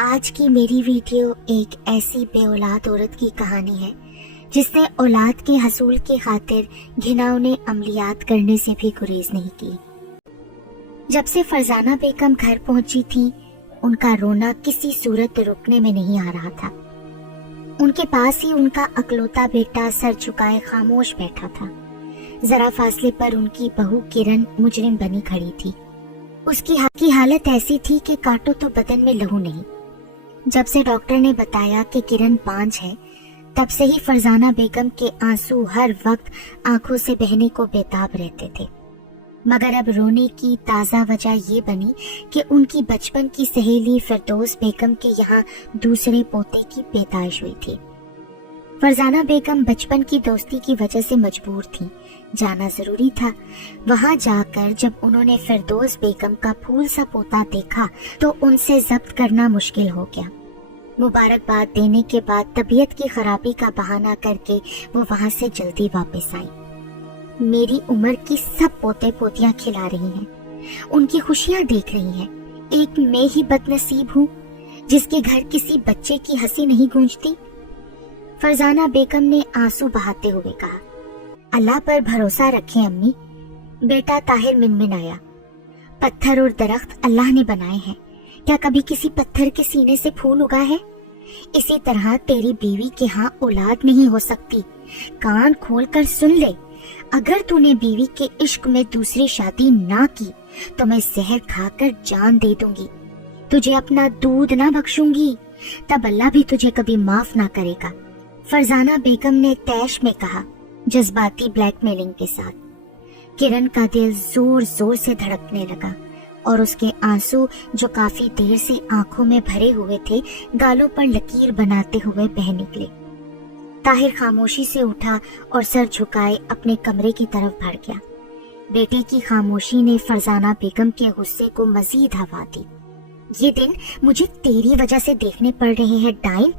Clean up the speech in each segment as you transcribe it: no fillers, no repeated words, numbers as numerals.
आज की मेरी वीडियो एक ऐसी बेऔलाद औरत की कहानी है जिसने औलाद के हसूल की खातिर घिनौने अमलियात करने से भी गुरेज नहीं की। जब से फरजाना बेगम घर पहुंची थी, उनका रोना किसी सूरत रुकने में नहीं आ रहा था। उनके पास ही उनका अकलौता बेटा सर झुकाए खामोश बैठा था। जरा फासले पर उनकी बहू किरण मुजरिम बनी खड़ी थी। उसकी हालत ऐसी थी कि काटो तो बदन में लहू नहीं। जब से डॉक्टर ने बताया कि किरण बांझ है, तब से ही फरजाना बेगम के आंसू हर वक्त आंखों से बहने को बेताब रहते थे। मगर अब रोने की ताज़ा वजह ये बनी कि उनकी बचपन की सहेली फिरदौस बेगम के यहाँ दूसरे पोते की पैदाइश हुई थी। फरजाना बेगम बचपन की दोस्ती की वजह से मजबूर थी, जाना जरूरी था। वहां जाकर जब उन्होंने फिरदौस बेगम का फूल सा पोता देखा तो उनसे जब्त करना मुश्किल हो गया। मुबारकबाद देने के बाद तबीयत की खराबी का बहाना करके वो वहां से जल्दी वापस आई। मेरी उम्र की सब पोते पोतियां खिला रही हैं, उनकी खुशियां देख रही हैं। एक मैं ही बदनसीब हूँ जिसके घर किसी बच्चे की हंसी नहीं गूंजती। फरजाना बेगम ने आंसू बहाते हुए कहा, अल्लाह पर भरोसा रखें अम्मी। बेटा ताहिर मिनमिनाया, पत्थर और दरख्त अल्लाह ने बनाए हैं, क्या कभी किसी पत्थर के सीने से फूल उगा है? इसी तरह तेरी बीवी के यहाँ औलाद नहीं हो सकती। कान खोल कर सुन ले, अगर तूने बीवी के इश्क में दूसरी शादी ना की तो मैं जहर खाकर जान दे दूंगी। तुझे अपना दूध ना बख्शूंगी, तब अल्लाह भी तुझे कभी माफ ना करेगा। फरजाना बेगम ने तैश में कहा, जज्बाती ब्लैकमेलिंग के साथ। किरण का दिल जोर जोर से धड़कने लगा और उसके आंसू जो काफी देर से आंखों में भरे हुए थे, गालों पर लकीर बनाते हुए बह निकले। ताहिर खामोशी से उठा और सर झुकाए अपने कमरे की तरफ बढ़ गया। बेटे की खामोशी ने फरजाना बेगम के गुस्से को मजीद हवा दी। ये दिन मुझे तेरी वजह से देखने पड़ रहे हैं डाइन।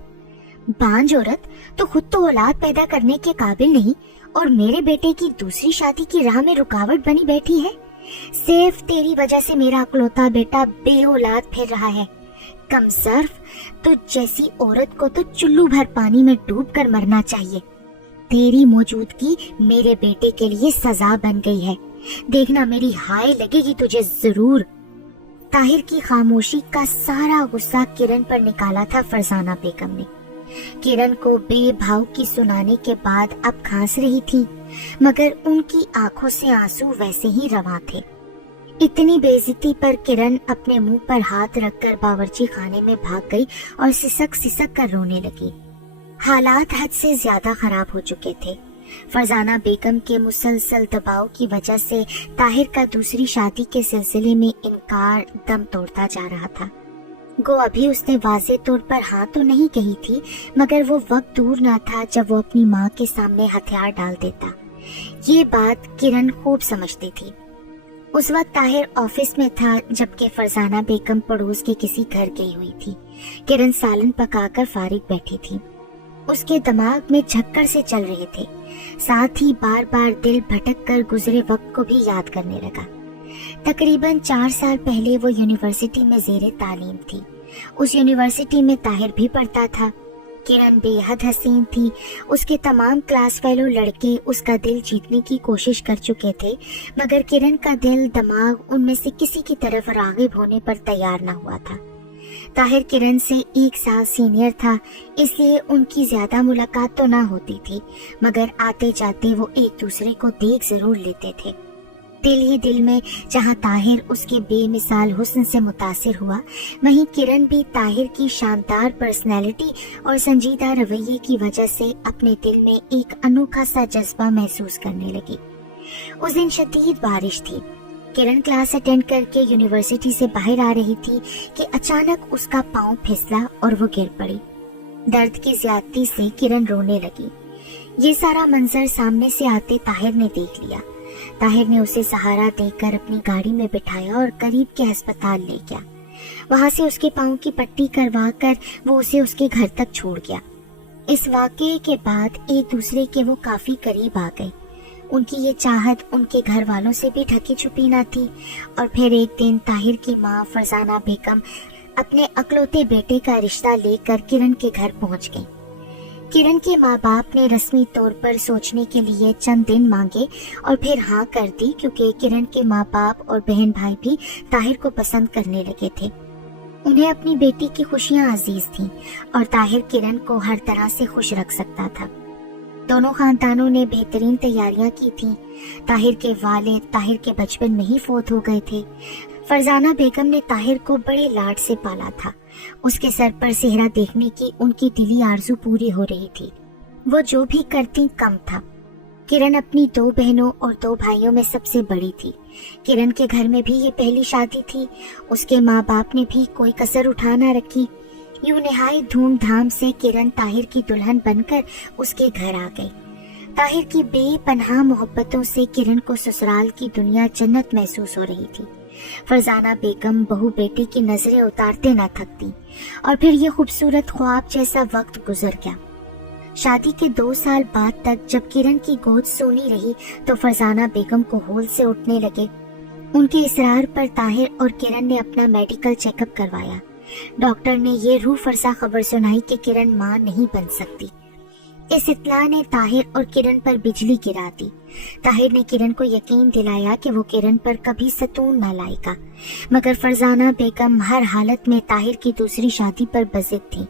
बांझ औरत तो खुद तो औलाद पैदा करने के काबिल नहीं और मेरे बेटे की दूसरी शादी की राह में रुकावट बनी बैठी है। सिर्फ तेरी वजह से मेरा अकलौता बेटा बे औलाद फिर रहा है। कमसर्फ, तो जैसी औरत को तो चुल्लू भर पानी में डूब कर मरना चाहिए। तेरी मौजूदगी मेरे बेटे के लिए सजा बन गई है। देखना मेरी हाय लगेगी तुझे जरूर। ताहिर की खामोशी का सारा गुस्सा किरण पर निकाला था फरजाना बेगम ने। किरण को बेभाव की सुनाने के बाद अब खांस रही थी, मगर उनकी आंखों से आंसू वैसे ही रवां थे। इतनी बेइज्जती पर किरण अपने मुंह पर हाथ रखकर बावर्ची खाने में भाग गई और सिसक सिसक कर रोने लगी। हालात हद से ज्यादा खराब हो चुके थे। फरजाना बेगम के मुसलसल दबाव की वजह से ताहिर का दूसरी शादी के सिलसिले में इनकार दम तोड़ता जा रहा था। गो अभी उसने वाज़े तौर पर हाँ तो नहीं कही थी, मगर वो वक्त दूर ना था जब वो अपनी माँ के सामने हथियार डाल देता। ये बात किरण खूब समझती थी। उस वक्त ताहिर ऑफिस में था जबकि फरजाना बेगम पड़ोस के किसी घर गई हुई थी। किरण सालन पकाकर फारिग बैठी थी। उसके दिमाग में झक्कड़ से चल रहे थे, साथ ही बार बार दिल भटक कर गुजरे वक्त को भी याद करने लगा। तकरीबन 4 साल पहले वो यूनिवर्सिटी में ज़ेरे तालीम थी। उस यूनिवर्सिटी में ताहिर भी पढ़ता था। किरण बेहद हसीन थी। उसके तमाम क्लास फेलो लड़के उसका दिल जीतने की कोशिश कर चुके थे, मगर किरण का दिल दिमाग उनमें से किसी की तरफ रागिब होने पर तैयार न हुआ था। ताहिर किरण से 1 साल सीनियर था, इसलिए उनकी ज्यादा मुलाकात तो ना होती थी, मगर आते जाते वो एक दूसरे को देख जरूर लेते थे। दिल ही दिल में जहाँ ताहिर उसके बेमिसाल हुस्न से मुतासिर हुआ, वहीं किरण भी ताहिर की शानदार पर्सनैलिटी और संजीदा रवैये की वजह से अपने दिल में एक अनोखा सा जज्बा महसूस करने लगी। उस दिन शदीद बारिश थी। किरण क्लास अटेंड करके यूनिवर्सिटी से बाहर आ रही थी कि अचानक उसका पाँव फिसला और वो गिर पड़ी। दर्द की ज्यादती से किरण रोने लगी। ये सारा मंजर सामने से आते ताहिर ने देख लिया। ताहिर ने उसे सहारा देकर अपनी गाड़ी में बिठाया और करीब के अस्पताल ले गया। वहां से उसके पाँव की पट्टी करवा कर वो उसे उसके घर तक छोड़ गया। इस वाकये के बाद एक दूसरे के वो काफी करीब आ गए। उनकी ये चाहत उनके घर वालों से भी ढकी छुपी न थी। और फिर एक दिन ताहिर की माँ फरजाना बेगम अपने अकलौते बेटे का रिश्ता लेकर किरण के घर पहुंच गई। किरण के माँ बाप ने रस्मी तौर पर सोचने के लिए चंद दिन मांगे और फिर हाँ कर दी, क्योंकि किरण के माँ बाप और बहन भाई भी ताहिर को पसंद करने लगे थे। उन्हें अपनी बेटी की खुशियां अजीज थीं और ताहिर किरण को हर तरह से खुश रख सकता था। दोनों खानदानों ने बेहतरीन तैयारियां की थीं। ताहिर के वालिद ताहिर के बचपन में ही फौत हो गए थे। फरजाना बेगम ने ताहिर को बड़े लाड से पाला था। उसके सर पर सेहरा देखने की उनकी दिली आरजू पूरी हो रही थी। वो जो भी करती कम था। किरण अपनी 2 बहनों और 2 भाइयों में सबसे बड़ी थी। किरण के घर में भी ये पहली शादी थी। उसके माँ बाप ने भी कोई कसर उठा ना रखी। यूं निहायत धूमधाम से किरण ताहिर की दुल्हन बनकर उसके घर आ गई। ताहिर की बेपनाह मोहब्बतों से किरण को ससुराल की दुनिया जन्नत महसूस हो रही थी। फरजाना बेगम बहू बेटी की नजरें उतारते न थकती और फिर ये खूबसूरत ख्वाब जैसा वक्त गुजर गया। शादी के 2 साल बाद तक जब किरण की गोद सोनी रही तो फरजाना बेगम को होल से उठने लगे। उनके इसरार पर ताहिर और किरण ने अपना मेडिकल चेकअप करवाया। डॉक्टर ने ये रूह फरसा खबर सुनाई कि किरण मां नहीं बन सकती। इस इत्तला ने ताहिर और किरण पर बिजली गिरा दी। ताहिर ने किरण को यकीन दिलाया कि वो किरण पर कभी सतून न लाएगा, मगर फरजाना बेगम हर हालत में ताहिर की दूसरी शादी पर बज़िद थी।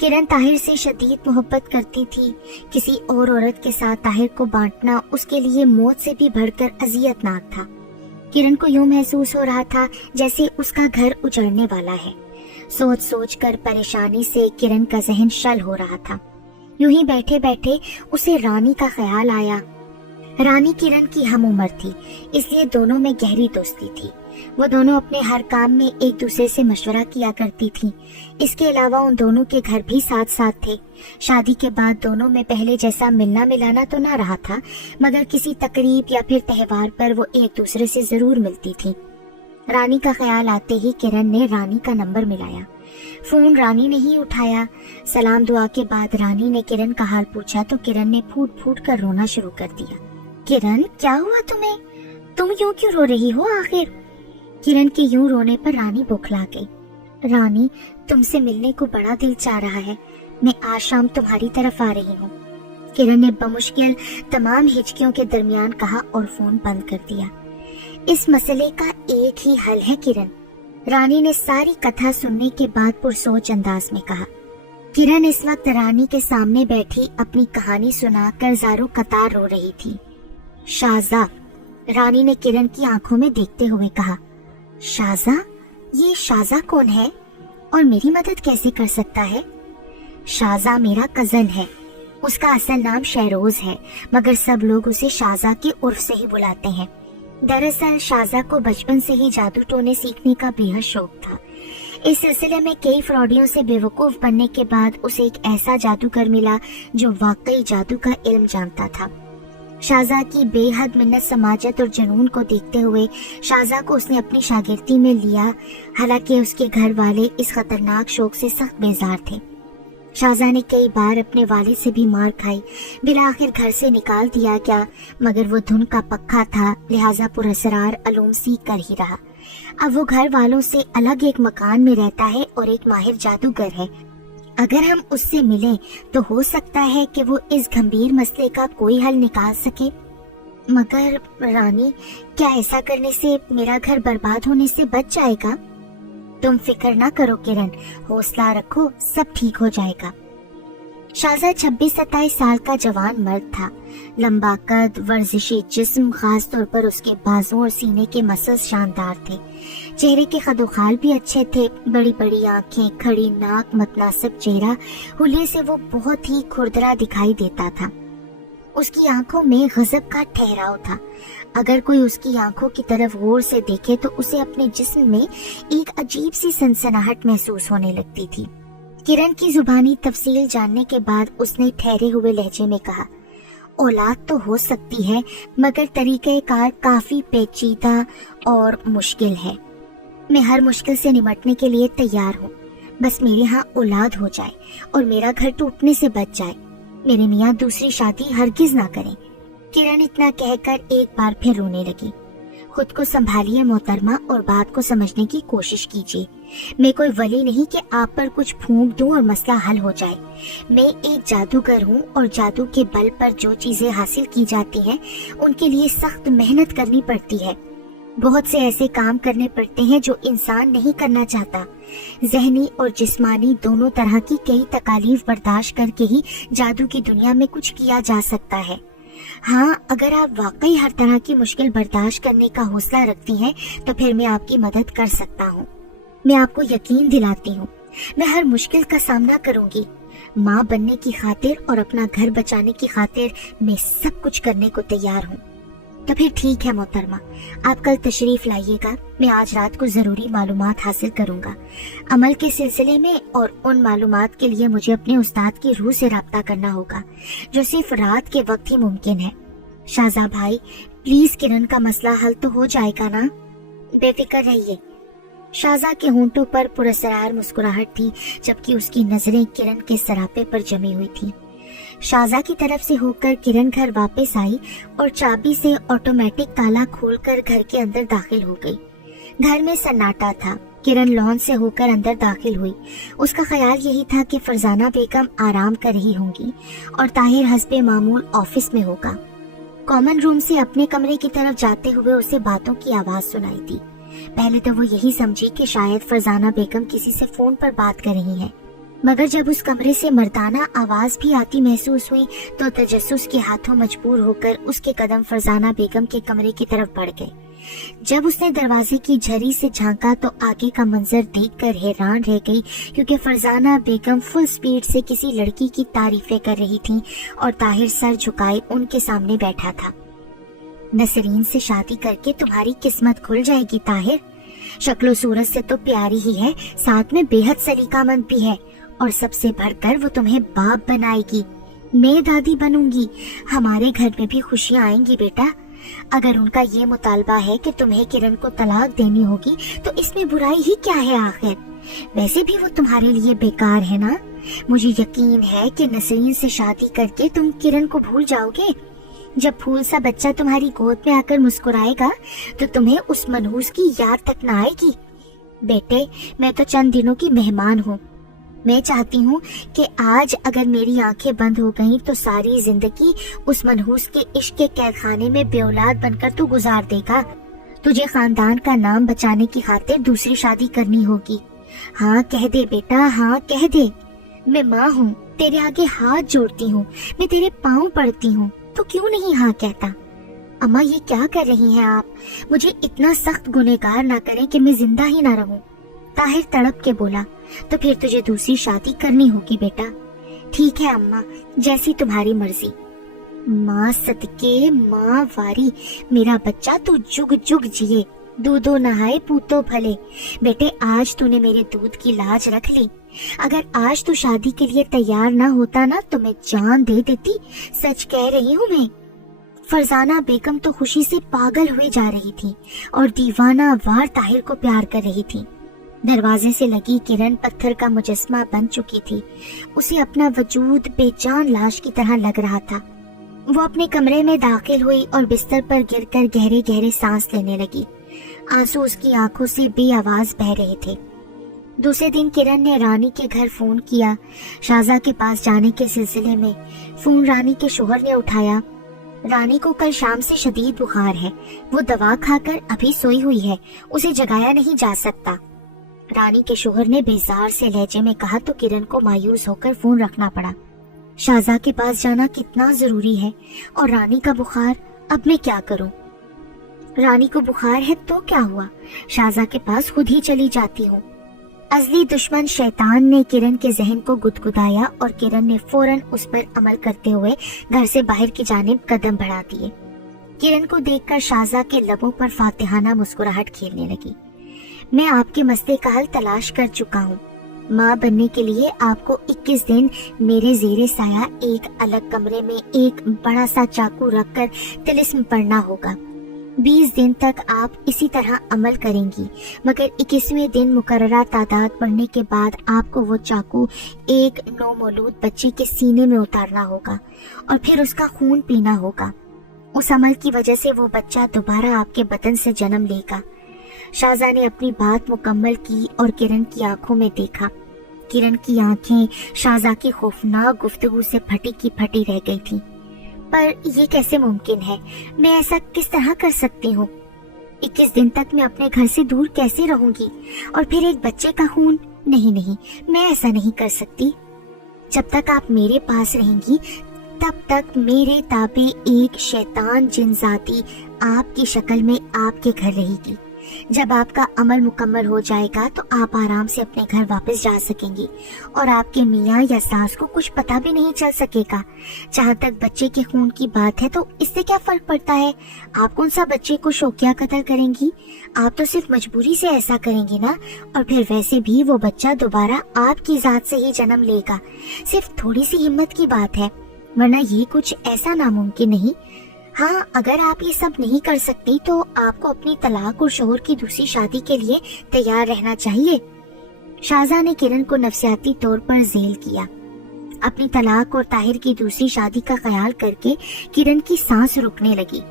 किरण ताहिर से शदीद मोहब्बत करती थी। किसी और औरत के साथ ताहिर को बांटना उसके लिए मौत से भी बढ़कर अजियतनाक था। किरण को यूं महसूस हो रहा था जैसे उसका घर उजड़ने वाला है। सोच सोच कर परेशानी से किरण का जहन शल हो रहा था। यूं ही बैठे बैठे उसे रानी का ख्याल आया। रानी किरण की हम उम्र थी, इसलिए दोनों में गहरी दोस्ती थी। वो दोनों अपने हर काम में एक दूसरे से मशवरा किया करती थीं। इसके अलावा उन दोनों के घर भी साथ साथ थे। शादी के बाद दोनों में पहले जैसा मिलना मिलाना तो ना रहा था, मगर किसी तकरीब या फिर त्योहार पर वो एक दूसरे से जरूर मिलती थी। रानी का ख्याल आते ही किरण ने रानी का नंबर मिलाया। फोन रानी ने ही उठाया। सलाम दुआ के बाद रानी ने किरण का हाल पूछा तो किरण ने फूट फूट कर रोना शुरू कर दिया। किरण, क्या हुआ तुम्हें? तुम यूं क्यों रो रही हो आखिर? किरण के यूं रोने पर रानी बौखला गई। रानी, तुमसे मिलने को बड़ा दिल चाह रहा है। मैं आज शाम तुम्हारी तरफ आ रही हूँ। किरण ने बमुश्किल तमाम हिचकियों के दरमियान कहा और फोन बंद कर दिया। इस मसले का एक ही हल है किरण, रानी ने सारी कथा सुनने के बाद पुरसोच अंदाज में कहा। किरण इस वक्त रानी के सामने बैठी अपनी कहानी सुनाकर ज़ारो कतार रो रही थी। शाहज़ा, रानी ने किरण की आंखों में देखते हुए कहा। शाहज़ा? ये शाहज़ा कौन है और मेरी मदद कैसे कर सकता है? शाहज़ा मेरा कजन है। उसका असल नाम शहरोज है, मगर सब लोग उसे शाहज़ा के उर्फ से ही बुलाते हैं। दरअसल शाहज़ा को बचपन से ही जादू टोने सीखने का बेहद शौक था। इस सिलसिले में कई फ्रॉडियों से बेवकूफ बनने के बाद उसे एक ऐसा जादूगर मिला जो वाकई जादू का इल्म जानता था। शाहज़ा की बेहद मिन्नत समाजत और जुनून को देखते हुए शाहज़ा को उसने अपनी शागिर्दी में लिया। हालांकि उसके घर वाले इस खतरनाक शौक से सख्त बेजार थे। शाहज़ा ने कई बार अपने वालिद से भी मार खाई। बिला आखिर घर से निकाल दिया गया, मगर वो धुन का पक्का था, लिहाजा पुरअसरार अलूम सीख कर ही रहा। अब वो घर वालों से अलग एक मकान में रहता है और एक माहिर जादूगर है। अगर हम उससे मिलें तो हो सकता है कि वो इस गंभीर मसले का कोई हल निकाल सके। मगर रानी, क्या ऐसा करने से मेरा घर बर्बाद होने से बच जाएगा? तुम फिक्र ना करो किरण, हौसला रखो, सब ठीक हो जाएगा। शाहज़ा 26-27 साल का जवान मर्द था। लंबा कद, वर्जिशी जिस्म, खास तौर पर उसके बाजू और सीने के मसल्स शानदार थे। चेहरे के खदोखाल भी अच्छे थे। बड़ी बड़ी आंखें, खड़ी नाक, मतनासिब चेहरा, हुलिये से वो बहुत ही खुरदरा दिखाई देता था। उसकी आंखों में गजब का ठहराव था। अगर कोई उसकी आंखों की तरफ गौर से देखे तो उसे अपने जिस्म में एक अजीब सी सनसनाहट महसूस होने लगती थी। किरण की जुबानी तफसील जानने के बाद उसने ठहरे हुए लहजे में कहा, औलाद तो हो सकती है, मगर तरीक़ेकार काफी पेचीदा और मुश्किल है। मैं हर मुश्किल से निपटने के लिए तैयार हूँ। बस मेरे यहाँ औलाद हो जाए और मेरा घर टूटने से बच जाए। मेरे मियाँ दूसरी शादी हरगिज ना करें। किरण इतना कहकर एक बार फिर रोने लगी। खुद को संभालिए मोहतरमा और बात को समझने की कोशिश कीजिए। मैं कोई वली नहीं कि आप पर कुछ फूंक दूं और मसला हल हो जाए। मैं एक जादूगर हूँ और जादू के बल पर जो चीजें हासिल की जाती हैं उनके लिए सख्त मेहनत करनी पड़ती है। बहुत से ऐसे काम करने पड़ते हैं जो इंसान नहीं करना चाहता। ज़हनी और जिस्मानी दोनों तरह की कई तकालीफ बर्दाश्त करके ही जादू की दुनिया में कुछ किया जा सकता है। हाँ, अगर आप वाकई हर तरह की मुश्किल बर्दाश्त करने का हौसला रखती हैं तो फिर मैं आपकी मदद कर सकता हूँ। मैं आपको यकीन दिलाती हूँ, मैं हर मुश्किल का सामना करूँगी। माँ बनने की खातिर और अपना घर बचाने की खातिर मैं सब कुछ करने को तैयार हूँ। तो फिर ठीक है मोहतरमा, आप कल तशरीफ लाइएगा। मैं आज रात को जरूरी मालूमात हासिल करूंगा अमल के सिलसिले में, और उन मालूमात के लिए मुझे अपने उस्ताद की रूह से राब्ता करना होगा जो सिर्फ रात के वक्त ही मुमकिन है। शाहज़ा भाई, प्लीज किरण का मसला हल तो हो जाएगा ना? बेफिक्र रहिए। शाहज़ा के होंठों पर पुरस्कार मुस्कुराहट थी, जबकि उसकी नजरें किरण के सरापे पर जमी हुई थी। शाहज़ा की तरफ से होकर किरण घर वापस आई और चाबी से ऑटोमेटिक ताला खोलकर घर के अंदर दाखिल हो गई। घर में सन्नाटा था। किरण लॉन से होकर अंदर दाखिल हुई। उसका ख्याल यही था कि फरजाना बेगम आराम कर रही होंगी और ताहिर हस्बे मामूल ऑफिस में होगा। कॉमन रूम से अपने कमरे की तरफ जाते हुए उसे बातों की आवाज सुनाई दी। पहले तो वो यही समझी कि शायद फरजाना बेगम किसी से फोन पर बात कर रही हैं, मगर जब उस कमरे से मर्दाना आवाज भी आती महसूस हुई तो तजस्सुस के हाथों मजबूर होकर उसके कदम फरजाना बेगम के कमरे की तरफ बढ़ गए। जब उसने दरवाजे की झरी से झांका तो आगे का मंजर देखकर हैरान रह गई, क्योंकि फरजाना बेगम फुल स्पीड से किसी लड़की की तारीफें कर रही थीं और ताहिर सर झुकाए उनके सामने बैठा था। नसरीन से शादी करके तुम्हारी किस्मत खुल जाएगी ताहिर। शक्लो सूरत से तो प्यारी ही है, साथ में बेहद सलीकामंद भी है, और सबसे बढ़कर वो तुम्हें बाप बनाएगी। मैं दादी बनूंगी। हमारे घर में भी खुशियां आएंगी बेटा। अगर उनका ये मुतालबा है कि तुम्हें किरण को तलाक देनी होगी तो इसमें बुराई ही क्या है आखिर? वैसे भी वो तुम्हारे लिए बेकार है ना। मुझे यकीन है कि नसरीन से शादी करके तुम किरण को भूल जाओगे। जब फूल सा बच्चा तुम्हारी गोद में आकर मुस्कुराएगा तो तुम्हें उस मनहूस की याद तक न आएगी। बेटे, मैं तो चंद दिनों की मेहमान हूँ। मैं चाहती हूँ कि आज अगर मेरी आंखें बंद हो गईं तो सारी जिंदगी उस मनहूस के इश्क के कैदखाने में बेऔलाद बनकर तू गुजार देगा। तुझे खानदान का नाम बचाने की खातिर दूसरी शादी करनी होगी। हाँ कह दे बेटा, हाँ कह दे। मैं माँ हूँ, तेरे आगे हाथ जोड़ती हूँ, मैं तेरे पाँव पड़ती हूँ, तो क्यों नहीं हाँ कहता? अम्मा, ये क्या कर रही हैं आप? मुझे इतना सख्त गुनहगार ना करें कि मैं जिंदा ही ना रहूं। ताहिर तड़प के बोला। तो फिर तुझे दूसरी शादी करनी होगी बेटा। ठीक है अम्मा, जैसी तुम्हारी मर्जी। माँ सदके, माँ वारी, मेरा बच्चा तू जुग जुग जिए, दूधो नहाए पूतो भले। बेटे, आज तूने मेरे दूध की लाज रख ली। अगर आज तू शादी के लिए तैयार ना होता ना तो मैं जान दे देती। सच कह रही हूँ मैं। फरजाना बेगम तो खुशी से पागल हुए जा रही थी और दीवाना वार ताहिर को प्यार कर रही थी। दरवाजे से लगी किरण पत्थर का मुजस्मा बन चुकी थी। उसे अपना वजूद बेजान लाश की तरह लग रहा था। वो अपने कमरे में दाखिल हुई और बिस्तर पर गिरकर गहरे गहरे सांस लेने लगी। आंसू उसकी आंखों से बेआवाज बह रहे थे। दूसरे दिन किरण ने रानी के घर फोन किया शाहज़ा के पास जाने के सिलसिले में। फोन रानी के शोहर ने उठाया। रानी को कल शाम से शदीद बुखार है, वो दवा खाकर अभी सोई हुई है, उसे जगाया नहीं जा सकता। रानी के शोहर ने बेजार से लहजे में कहा तो किरण को मायूस होकर फोन रखना पड़ा। शाहज़ा के पास जाना कितना जरूरी है, और रानी का बुखार, अब मैं क्या करूं? रानी को बुखार है तो क्या हुआ, शाहज़ा के पास खुद ही चली जाती हूँ। अजली दुश्मन शैतान ने किरण के जहन को गुदगुदाया और किरण ने फौरन उस पर अमल करते हुए घर से बाहर की जानिब कदम बढ़ा दिए। किरण को देखकर शाहज़ा के लबों पर फातिहाना मुस्कुराहट खेलने लगी। मैं आपके मसले का हल तलाश कर चुका हूँ। माँ बनने के लिए आपको 21 दिन मेरे जेरे साया एक अलग कमरे में एक बड़ा सा चाकू रखकर तिलिस्म पढ़ना होगा। 20 दिन तक आप इसी तरह अमल करेंगी, मगर 21वें दिन मुकर्ररा तादाद पढ़ने के बाद आपको वो चाकू एक नौमौलूद बच्चे के सीने में उतारना होगा और फिर उसका खून पीना होगा। उस अमल की वजह से वो बच्चा दोबारा आपके बदन से जन्म लेगा। शाहज़ा ने अपनी बात मुकम्मल की और किरण की आंखों में देखा। किरण की आंखें शाहज़ा की खौफनाक गुफ्तगू से फटी की फटी रह गई थीं। पर ये कैसे मुमकिन है? मैं ऐसा किस तरह कर सकती हूँ? 21 दिन तक मैं अपने घर से दूर कैसे रहूंगी? और फिर एक बच्चे का खून? नहीं नहीं, मैं ऐसा नहीं कर सकती। जब तक आप मेरे पास रहेंगी तब तक मेरे ताबे एक शैतान जिनजाती आपकी शक्ल में आपके घर रहेगी। जब आपका अमल मुकम्मल हो जाएगा तो आप आराम से अपने घर वापस जा सकेंगी और आपके मियाँ या सास को कुछ पता भी नहीं चल सकेगा। जहाँ तक बच्चे के खून की बात है तो इससे क्या फर्क पड़ता है? आप कौन सा बच्चे को शौकिया कत्ल करेंगी? आप तो सिर्फ मजबूरी से ऐसा करेंगी ना। और फिर वैसे भी वो बच्चा दोबारा आपकी जात से ही जन्म लेगा। सिर्फ थोड़ी सी हिम्मत की बात है, वरना ये कुछ ऐसा नामुमकिन नहीं। हाँ, अगर आप ये सब नहीं कर सकती तो आपको अपनी तलाक और शोहर की दूसरी शादी के लिए तैयार रहना चाहिए। शाहज़ा ने किरण को नफसियाती तौर पर झेल किया। अपनी तलाक और ताहिर की दूसरी शादी का ख्याल करके किरण की सांस रुकने लगी।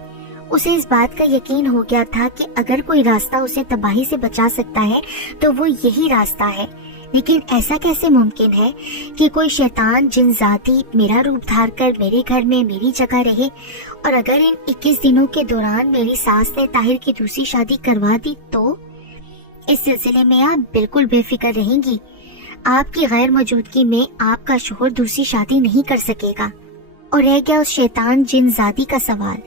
उसे इस बात का यकीन हो गया था कि अगर कोई रास्ता उसे तबाही से बचा सकता है तो वो यही रास्ता है। लेकिन ऐसा कैसे मुमकिन है कि कोई शैतान जिन जाती मेरा रूप धार कर मेरे घर में मेरी जगह रहे? और अगर इन 21 दिनों के दौरान मेरी सास ने ताहिर की दूसरी शादी करवा दी तो? इस सिलसिले में आप बिल्कुल बेफिक्र रहेंगी। आपकी गैर मौजूदगी में आपका शोहर दूसरी शादी नहीं कर सकेगा। और रह गया उस शैतान जिन जाती का सवाल।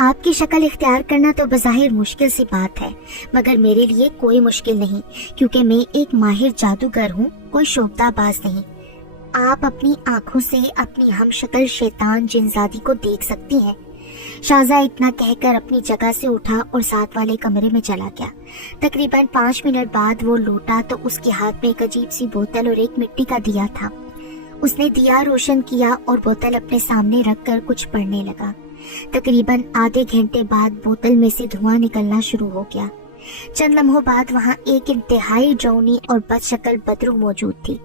आपकी शक्ल इख्तियार करना तो बज़ाहिर मुश्किल सी बात है, मगर मेरे लिए कोई मुश्किल नहीं, क्योंकि मैं एक माहिर जादूगर हूँ, कोई शोबदाबाज नहीं। आप अपनी आंखों से अपनी हम शक्ल शैतान जिनजादी को देख सकती हैं। शाहज़ा इतना कहकर अपनी जगह से उठा और साथ वाले कमरे में चला गया। तकरीबन 5 मिनट बाद वो लौटा तो उसके हाथ में एक अजीब सी बोतल और एक मिट्टी का दिया था। उसने दिया रोशन किया और बोतल अपने सामने रखकर कुछ पढ़ने लगा। तकरीबन आधे घंटे बाद बोतल में से धुआं निकलना शुरू हो गया। चंद लम्हों बाद वहां एक इंतहाई ड्रौनी और बदशक्ल बदरू मौजूद थी।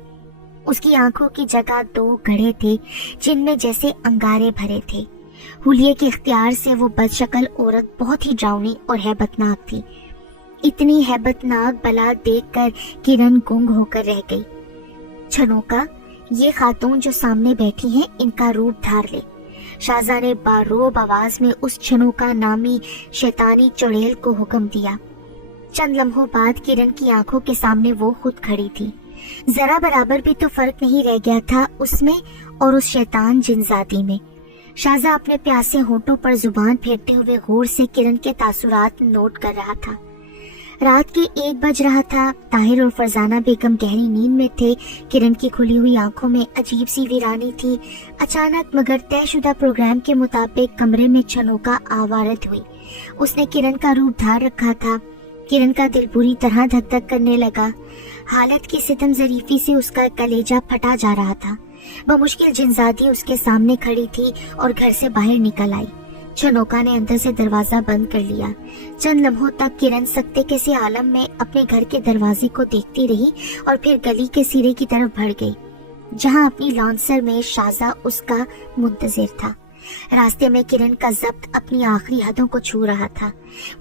उसकी आंखों की जगह 2 घड़े थे जिनमें जैसे अंगारे भरे थे। हुलिये के इख्तियार से वो बदशक्ल औरत बहुत ही ड्रौनी और हैबतनाक थी। इतनी हैबतनाक बला देखकर किरण गुंग होकर रह गई। छनोका, ये खातून जो सामने बैठी हैं, इनका रूप धार ले। शाहज़ा ने बारोब आवाज में उस छनोका नामी शैतानी चुड़ैल को हुक्म दिया। चंद लम्हों बाद किरण की आंखों के सामने वो खुद खड़ी थी। जरा बराबर भी तो फर्क नहीं रह गया था उसमें और उस शैतान जिनजाती में। शाहज़ा अपने प्यासे होंठों पर जुबान फेरते हुए गौर से किरण के तासुरात नोट कर रहा था। रात के 1 बज रहा था। ताहिर और फरजाना बेगम गहरी नींद में थे। किरण की खुली हुई आंखों में अजीब सी वीरानी थी। अचानक मगर तयशुदा प्रोग्राम के मुताबिक कमरे में छनोका आवारद हुई। उसने किरण का रूप धार रखा था। किरण का दिल बुरी तरह धक धक करने लगा। हालत की सितम ज़रीफी से उसका कलेजा फटा जा रहा था। बमुश्किल जिनजादी उसके सामने खड़ी थी और घर से बाहर निकल आई। छनोका ने अंदर से दरवाजा बंद कर लिया। चंद लम्हों तक किरण सकते के से आलम में अपने घर के दरवाजे को देखती रही और फिर गली के सिरे की तरफ बढ़ गई, जहां अपनी लॉन्सर में शाहज़ा उसका मुंतजिर था। रास्ते में किरण का ज़ब्त अपनी आखिरी हदों को छू रहा था।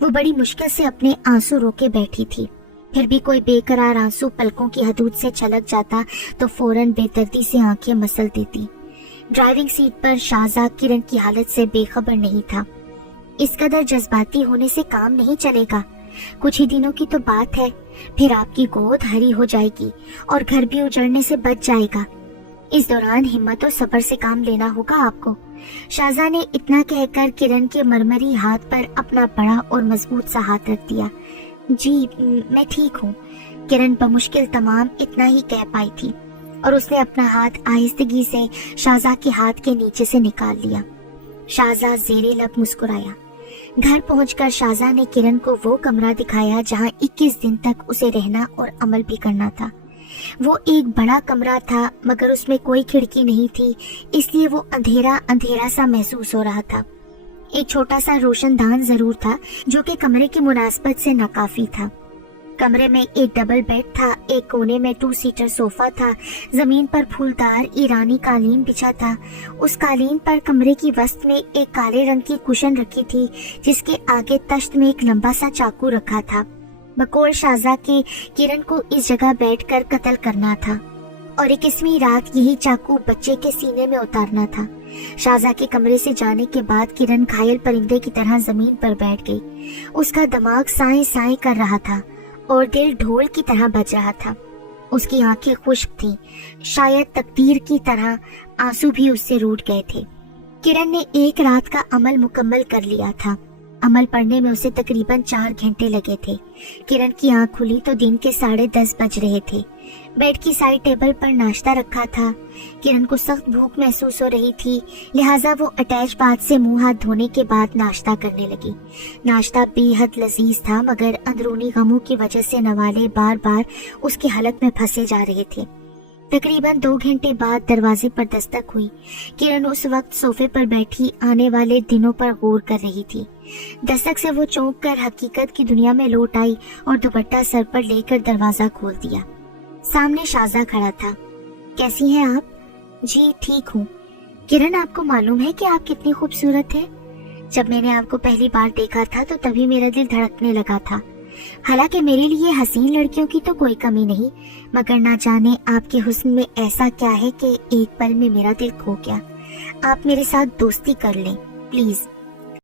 वो बड़ी मुश्किल से अपने आंसू रोके बैठी थी। फिर भी कोई बेकरार आंसू पलकों की हदूद से छलक जाता तो फौरन बेदर्दी से आंखें मसल देती। ड्राइविंग सीट पर शाहज़ा किरण की हालत से बेखबर नहीं था। इस कदर जज्बाती होने से काम नहीं चलेगा। कुछ ही दिनों की तो बात है, फिर आपकी गोद हरी हो जाएगी और घर भी उजड़ने से बच जाएगा। इस दौरान हिम्मत और सब्र से काम लेना होगा आपको। शाहज़ा ने इतना कहकर किरण के मरमरी हाथ पर अपना बड़ा और मजबूत सा हाथ रख दिया। जी, मैं ठीक हूँ। किरण बमुश्किल तमाम इतना ही कह पाई थी और उसने अपना हाथ आहिस्तगी से शाहज़ा के हाथ के नीचे से निकाल लिया। शाहज़ा ज़ेरे लब मुस्कुराया। घर पहुंचकर शाहज़ा ने किरण को वो कमरा दिखाया जहां 21 दिन तक उसे रहना और अमल भी करना था। वो एक बड़ा कमरा था, मगर उसमें कोई खिड़की नहीं थी, इसलिए वो अंधेरा अंधेरा सा महसूस हो रहा था। एक छोटा सा रोशनदान जरूर था, जो कि कमरे की मुनासबत से नाकाफी था। कमरे में एक डबल बेड था, एक कोने में 2 सीटर सोफा था, जमीन पर फूलदार ईरानी कालीन बिछा था। उस कालीन पर कमरे की वस्त में एक काले रंग की कुशन रखी थी, जिसके आगे तश्त में एक लंबा सा चाकू रखा था। बकौल शाहज़ा के किरण को इस जगह बैठकर कत्ल करना था और 21वीं रात यही चाकू बच्चे के सीने में उतारना था। शाहज़ा के कमरे से जाने के बाद किरण घायल परिंदे की तरह जमीन पर बैठ गई। उसका दिमाग साए साए कर रहा था और दिल ढोल की तरह बज रहा था। उसकी आंखें खुश्क थीं, शायद तकदीर की तरह आंसू भी उससे रूठ गए थे। किरण ने एक रात का अमल मुकम्मल कर लिया था। अमल पढ़ने में उसे तकरीबन 4 घंटे लगे थे। किरण की आंख खुली तो दिन के 10:30 बज रहे थे। बेड की साइड टेबल पर नाश्ता रखा था। किरण को सख्त भूख महसूस हो रही थी, लिहाजा वो अटैच बाथ से मुंह हाथ धोने के बाद नाश्ता करने लगी। नाश्ता बेहद लजीज था, मगर अंदरूनी गमों की वजह से नवाले बार बार उसके हलक में फंसे जा रहे थे। तकरीबन 2 घंटे बाद दरवाजे पर दस्तक हुई। किरण उस वक्त सोफे पर बैठी आने वाले दिनों पर गौर कर रही थी। दस्तक से वो चौंक कर हकीकत की दुनिया में लौट आई और दुपट्टा सर पर लेकर दरवाजा खोल दिया। सामने शाहज़ा खड़ा था। कैसी हैं आप? जी ठीक हूँ। किरण, आपको मालूम है कि आप कितनी खूबसूरत हैं? जब मैंने आपको पहली बार देखा था तो तभी मेरा दिल धड़कने लगा था। हालांकि मेरे लिए हसीन लड़कियों की तो कोई कमी नहीं, मगर ना जाने आपके हुस्न में ऐसा क्या है कि एक पल में मेरा दिल खो गया। आप मेरे साथ दोस्ती कर लें प्लीज।